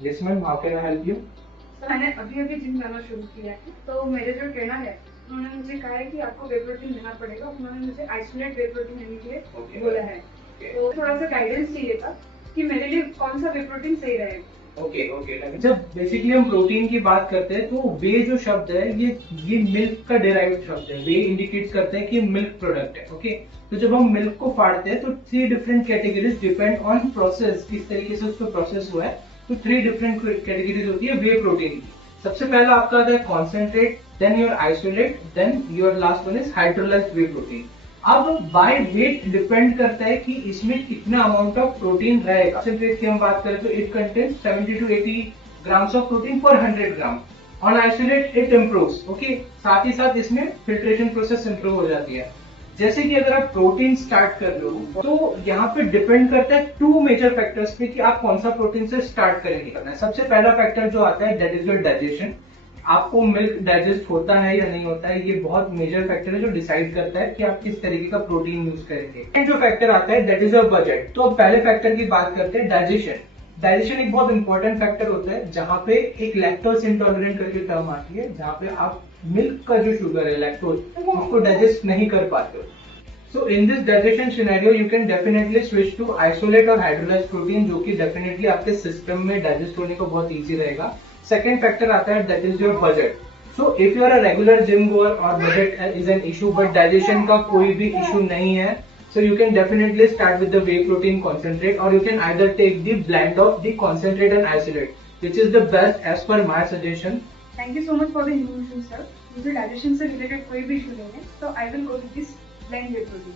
Yes ma'am, how can I help you? Sir मैंने अभी अभी जिम जाना शुरू किया है, तो मेरे जो ट्रेनर है उन्होंने मुझे कहा है कि आपको वे प्रोटीन लेना पड़ेगा। उन्होंने मुझे आइसोलेट वे प्रोटीन लेने के लिए बोला है। तो थोड़ा सा गाइडेंस चाहिए था कि मेरे लिए कौन सा वे प्रोटीन सही रहेगा। ओके, जब बेसिकली हम प्रोटीन की बात करते हैं तो वे जो शब्द है ये मिल्क का डिराइव्ड शब्द है। वे इंडिकेट करते हैं कि मिल्क प्रोडक्ट है। ओके, तो जब हम मिल्क को फाड़ते हैं तो 3 different categories depend on process, किस तरीके से उसको प्रोसेस हुआ है। तो 3 डिफरेंट कैटेगरीज होती है वे प्रोटीन की। सबसे पहला आपका आता है concentrate, then your isolate, then your last one is hydrolysed whey protein. अब बाय वेट डिपेंड करता है कि इसमें कितना अमाउंट ऑफ प्रोटीन रहेगा। कॉन्सेंट्रेट की हम बात करें तो it contains 70 to 80 grams of protein per 100 gram. On isolate it improves. Okay, साथ ही साथ इसमें फिल्ट्रेशन प्रोसेस इंप्रूव हो जाती है। जैसे कि अगर आप प्रोटीन स्टार्ट कर लो तो यहाँ पे डिपेंड करता है 2 मेजर फैक्टर्स पे कि आप कौन सा प्रोटीन से स्टार्ट करेंगे। सबसे पहला फैक्टर जो आता है दैट इज योर डाइजेशन। आपको मिल्क डाइजेस्ट होता है या नहीं होता है, ये बहुत मेजर फैक्टर है जो डिसाइड करता है कि आप किस तरीके का प्रोटीन यूज करेंगे। एंड जो फैक्टर आता है दैट इज योर बजट। तो अब पहले फैक्टर की बात करते हैं डाइजेशन। डाइजेशन एक बहुत इंपॉर्टेंट फैक्टर होता है जहां पे एक लैक्टोज इंटॉलरेंट करके टर्म आती है, जहां पे आप मिल्क का जो शुगर है लैक्टोज उसको डाइजेस्ट नहीं कर पाते हो। So in this digestion scenario, you can definitely switch to isolate और hydrolyzed protein, जो कि definitely आपके सिस्टम में डाइजेस्ट होने को बहुत इजी रहेगा। सेकेंड फैक्टर आता है that is your budget. So if you are a regular gym goer और budget is an issue but digestion का कोई भी issue नहीं है, so you can definitely start with the whey protein concentrate or you can either take the blend of the concentrate and isolate, which is the best as per my suggestion. Thank you so much for the information sir. मुझे digestion से related कोई भी issue नहीं है, तो I will go with this blend way protein.